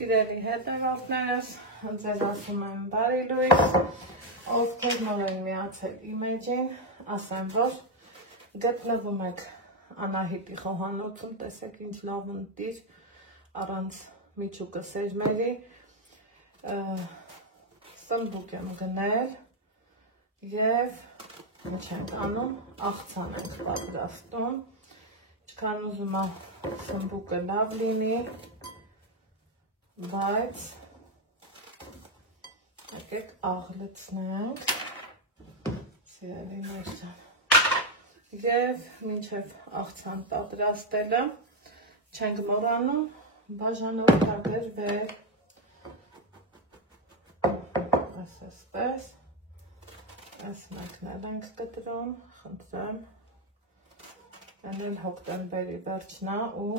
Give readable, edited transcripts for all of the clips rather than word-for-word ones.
Սիրելի հետևորդներս, ձեզ ասում եմ բարի լույս, ովքեր նոր են միացել իմ էջին, ասեմ, որ գտնվում եք Անահիտի խոհանոցում, տեսեք ինչ լավ ընտիր, առանց միջուկը սերմերի, սնբուկ եմ գնել և ինչ ենք անում, աղցան ենք պատրաստում, ինչքան ուզում եմ սնբուկը լավ լինի, բայց եկեք աղլեցնենք, սիրելիներ ջան, և մինչև աղցան պատրաստելը չենք մոռանում բաժանորդագրվել, այսպես, այս մեկնել ենք կտրում, խնդրեմ, այն էլ հոկտեմբերի վերջնա ու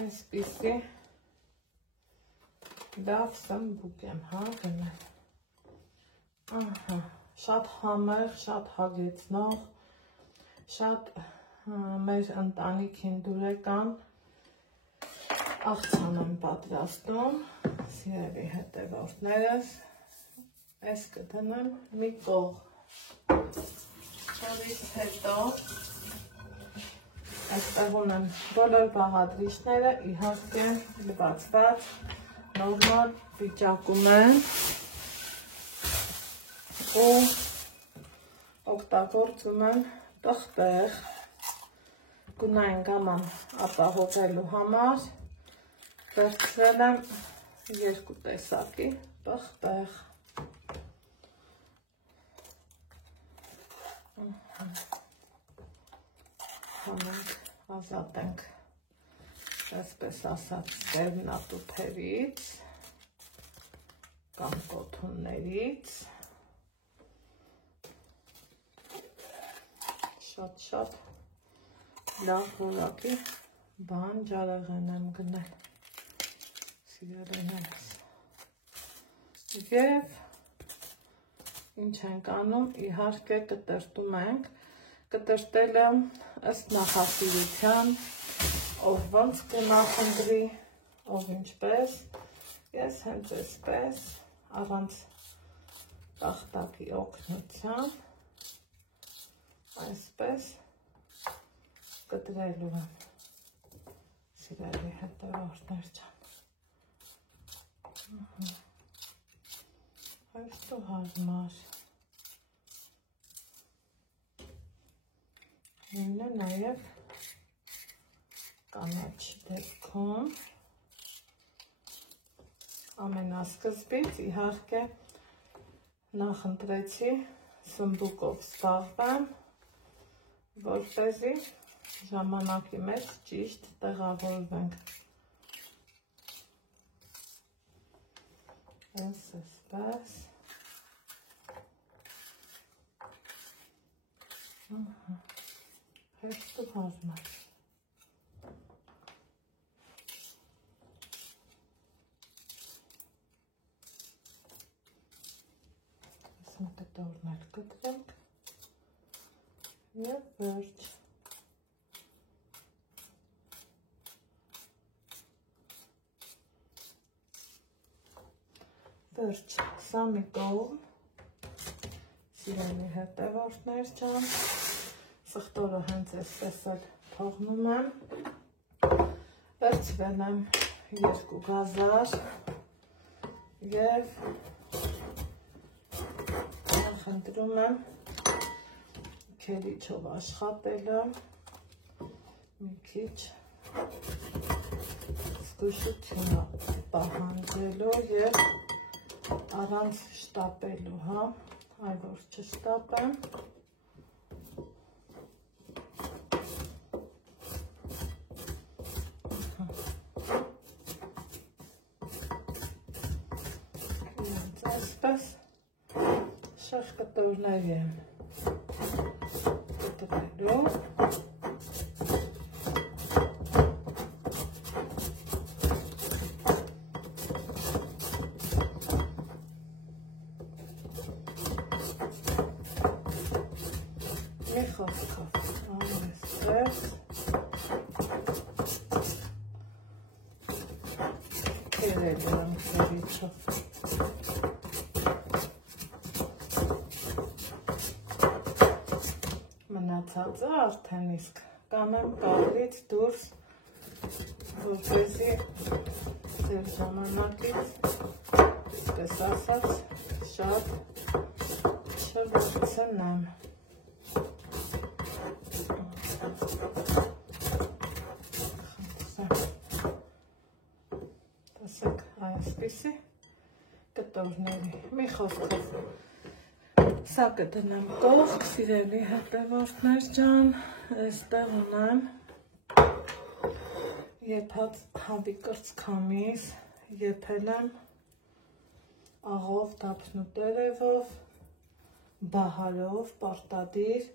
այսպիսի լավ սնբուկ եմ գնել, շատ համեղ, շատ հագեցնող, շատ մեր ընտանիքին դուրեկան աղցան եմ պատրաստում, սիրելի հետևորդներս, այս կդնեմ մի կողմ, որից հետո այստեղ ունեմ բոլոր բաղադրիչները, իհարկե լվացված, նորմալ վիճակում են ու օգտագործում եմ պղպեղ, գունային գաման ապահովելու համար վերցրել եմ երկու տեսակի պղպեղ, ազատենք այսպես ասած սերմնատուփերից կամ կոթուններից, շատ լավ որակի բան ջարեղեն եմ գնել, սիրելիներս, և ինչ ենք անում, իհարկե կտրտում ենք, կտրտելը ըստ նախասիրության, ով ոնց կնախընտրի, ով ինչպես, ես հենց այսպես, առանց տախտակի օգնության, այսպես կտրելու եմ, սիրելի հետևորդներ ջան, հեշտ ու հարմար, նույնը նաև կանաչ դեպքում, ամենասկզբից իհարկե նախընտրեցի սնբուկով զբաղվեմ, որպեսզի ժամանակի մեջ ճիշտ տեղավորվենք, այսպես, հեշտ ու հարմար, կտորներ կտրենք և վերջ, սա մի կողմ, սիրելի հետևորդներ ջան, սխտորը հենց այսպես էլ թողնում եմ, վերցվել եմ երկու գազար և խնդրում եմ քերիչով աշխատելը, մի քիչ զգուշություն պահանջելու և առանց շտապելու, այ որ չշտապեմ, այսպես շախկտորների եմ կտրելու, մի խոսքով, այսպես, կերել եմ ծերիչով։ Մնացածը արդեն իսկ կանեմ կադրից դուրս, որպեսզի ձեր ժամանակից, պես ասած, շատ չվրցնեմ։ Տեսեք, այսպիսի կտորների, մի խոսքով, սա կդնեմ կողք, սիրելի հետևորդներ ջան, այստեղ ունեմ եփած հավի կրծքամիս, եփել եմ աղով, դափնուտերևով, բահարով, պարտադիր,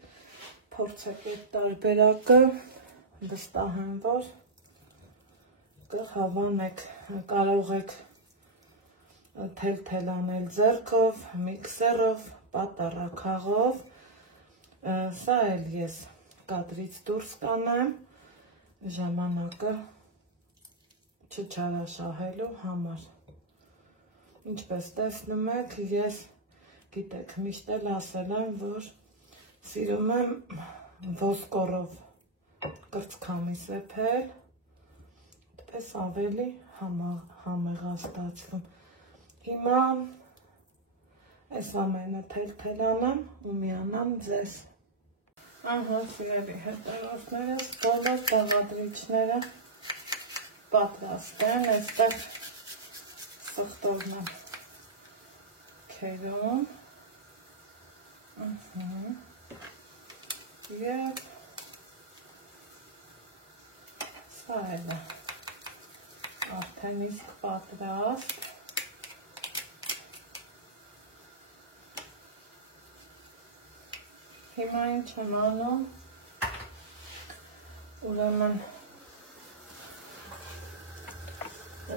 փորձեք այդ տարբերակը, վստահ եմ, որ կհավանեք, կարող եք թել-թել անել ձեռքով, միքսերով, պատառաքաղով, սա էլ ես կադրից դուրս կանեմ, ժամանակը չչարաշահելու համար։ Ինչպես տեսնում եք, ես գիտեք, միշտ էլ ասել եմ, որ սիրում եմ ոսկորով կրծքամիս եփել, այդպես ավելի համեղաստացվում։ Հիմա այս ամենը թել-թել անեմ ու միանամ ձեզ։ Ահա, սիրելի հետևորդներս, բոլոր բաղադրիչները պատրաստ են, այստեղ սխտորն եմ քերում և սա էլ է արդեն իսկ պատրաստ։ Հիմա ինչ եմ անում, ուրեմն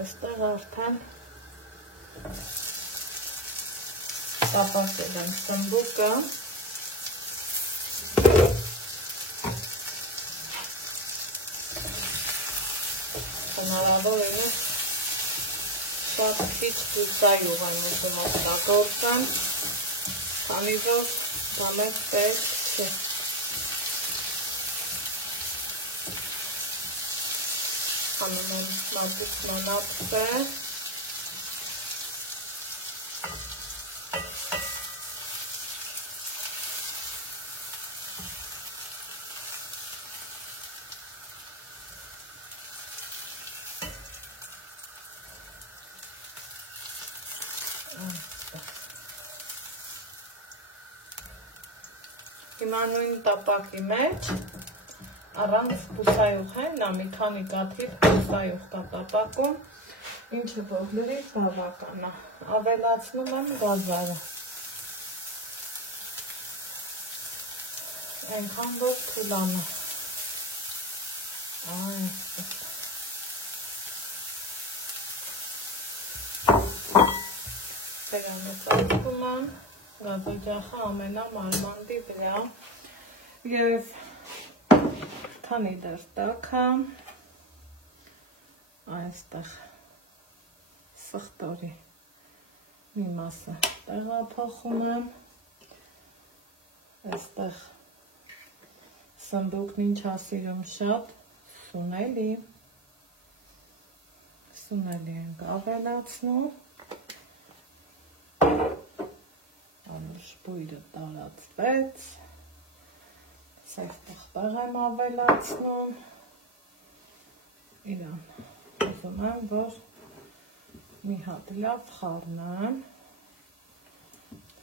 այստեղ արդեն տապակել եմ սմբուկը, հնարավոր է շատ քիչ բուծայով եմ ուզում օգտագործեմ, քանի որ դա մեզ պետք չէ։ Անում եմ մատից մնացը, հիմա նույն տապակի մեջ առանց բուսայող է, նա մի քանի կադրի բուսայող կա տապակում, ինչը որ լրիվ բավական է, ավելացնում եմ գազարը, այնքան որ թուլանա, այսպես, վերամեծացնում եմ, գազօջախը ամենամարմանդի վրա և քանի դեռ տաք է, այստեղ սխտորի մի մասը տեղափոխում եմ, այստեղ սմբուկն ինչ ասիրում շատ, սունելի ենք ավելացնում, շպույրը տարածվեց, սեղտեղ եմ ավելացնում, իրան ուզում եմ, որ մի հատ լավ խառնեմ,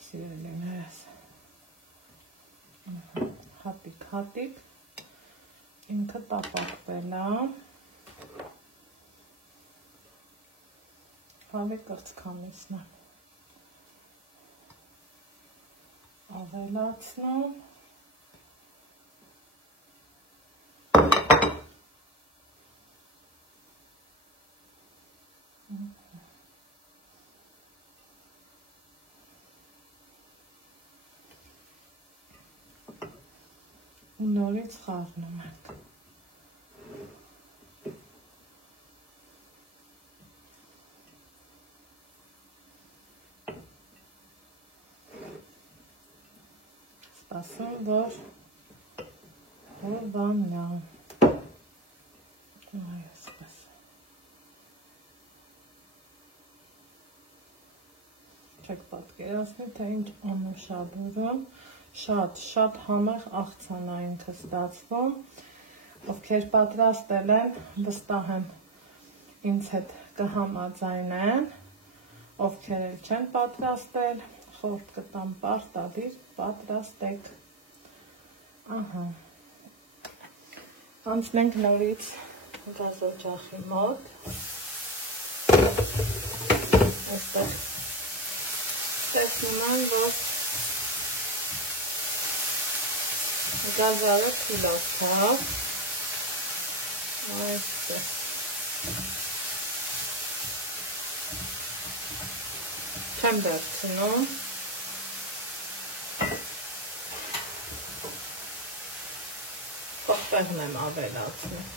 սիրելիներս, հատիկ, ինքը տապակվել է, հավի կրծքամիսն է։ Ավելացնում, ու նորից խառնում ենք։ Սպասում, որ հովանա։ Այսպես։ Չեք պատկերացնի, թե ինչ անուշաբուրում, շատ համեղ աղցան է ինքը ստացվում, ովքեր պատրաստել են, վստահ եմ ինձ հետ կհամաձայնեն, ովքեր էլ չեն պատրաստել, խորհուրդ կտամ պարտադիր պատրաստեք։ Ահա։ Անցնենք նորից գազօջախի մոտ։ Այստեղ տեսնում եմ, որ գազարը թուլացավ, այսպես, չեմ վերցնում, պղպեղն եմ ավելացնում,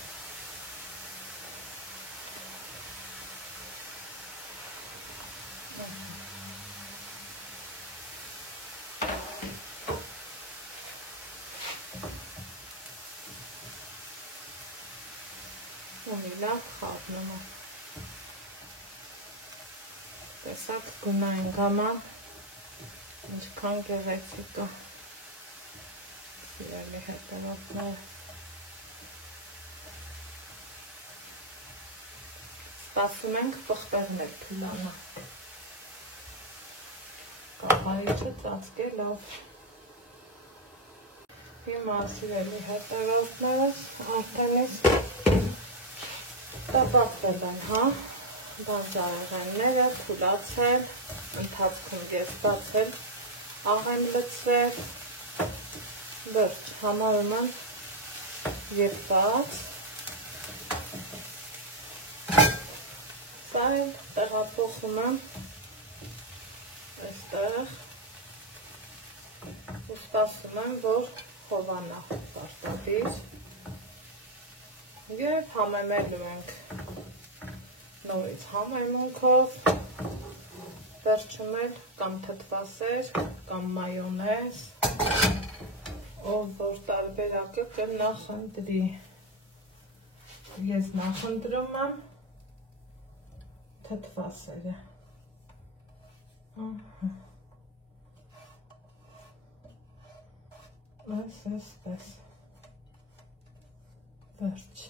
լավ խառնում եմ, տեսակ գունային գաման, ինչքան գեղեցիկ է, սիրելի հետևորդներ, սպասում ենք պղպեղն էլ թուլանա, կաղարիչը ծածկելով, հիմա սիրելի հետևորդներս, արդենից տապակվել են, հա, բանջարեղենները, թուլացել, ընթացքում ես բացել, աղ եմ լցրել, վերջ, համարում եմ եպված, սա էլ տեղափոխում եմ այստեղ, ու սպասում եմ, որ հովանա պարտադիր, և համեմելու ենք նորից համեմունքով, վերջում էլ կամ թթվասեր, կամ մայոնեզ, ով որ տարբերակը կնախընտրի, ես նախընտրում եմ թթվասերը, այսպես, վերջ,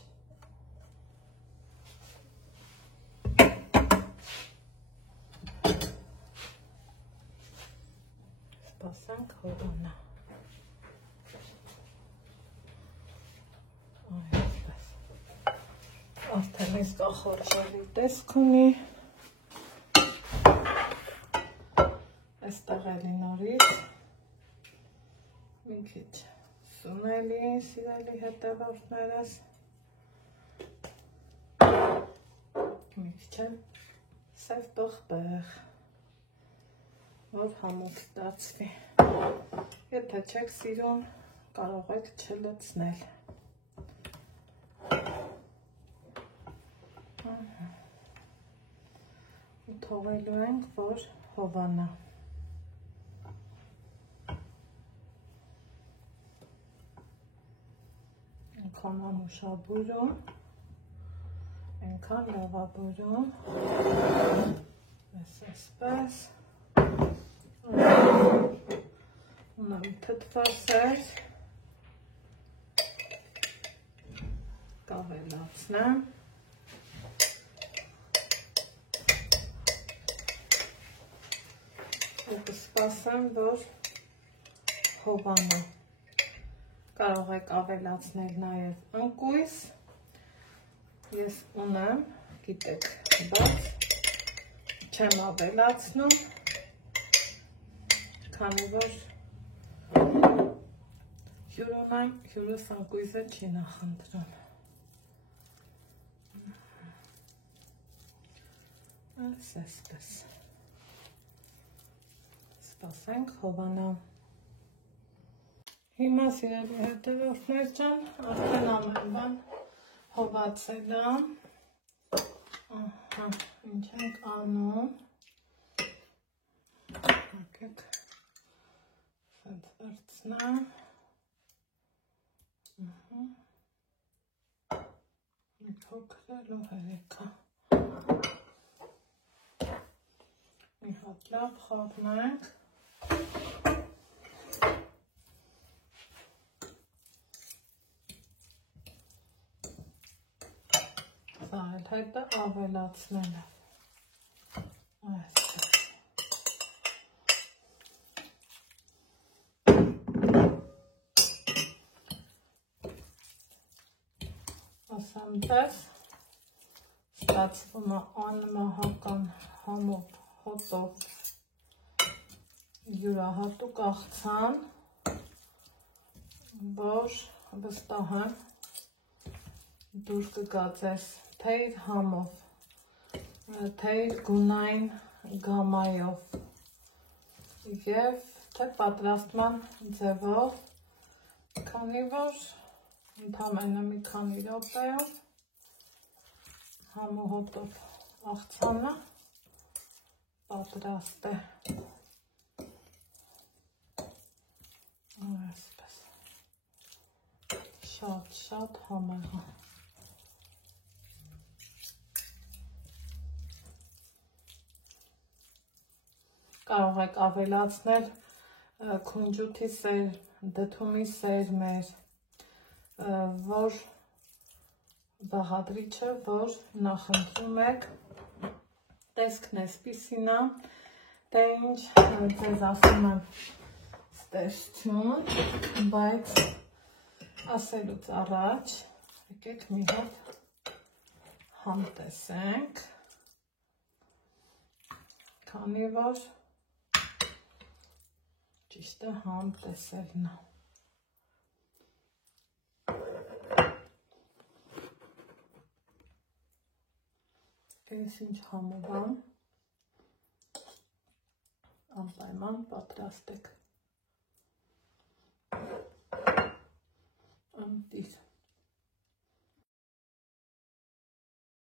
սպասանք հովանա, այսպես, արդեն իսկ ախորժելի տեսք ունի, այստեղ էլի նորից, մի քիչ սունելի, սիրելի հետևորդներս, մի քիչ եմ սև պղպեղ, որ համոք ստացվի, եթե չեք սիրում, կարող եք չլցնել, ու թողելու ենք, որ հովանա, այնքան անուշաբուրում, այնքան լավաբուրում, այսպես, ունեմ թթվասեր, կավելացնեմ, ու կսպասեմ, որ հովանա, կարող եք ավելացնել նաև ընկույզ, ես ունեմ, գիտեք, բայց չեմ ավելացնում, քանի որ հյուրս ընկույզը չի նախընտրում, այսպես, սպասենք հովանա, հիմա սիրելի հետևորդներ ջան, արդեն ամեն բան հովացել է, ինչ ենք անում, եկեք, Վերցնեմ։ Մի փոքր էլ երեքա։ Մի հատ լավ խաղնենք։ Սա էլ հետը ավելացնել է։ Այսպես։ Ասեմ ձեզ, ստացվում է անմահական համով հոտով յուրահատուկ աղցան, որ վստահ եմ դուր կգա ձեզ թե իր համով, թե իր գունային գամայով և թե պատրաստման ձևով, քանի որ ընդամենը մի քանի րոպեով համու հոտով աղցանը պատրաստ է։ Այսպես շատ համեղ է։ Կարող եք ավելացնել քունջութի սեր, դդումի սերմեր, որ բաղադրիչը, որ նախընտրում եք, տեսքն էսպիսին է, թե ինչ ձեզ ասում եմ ստեղծություն, բայց ասելուց առաջ եկեք մի հատ համ տեսենք, քանի որ ճիշտը համ տեսելն է։ Այս ինչ համով անպայման պատրաստ եք։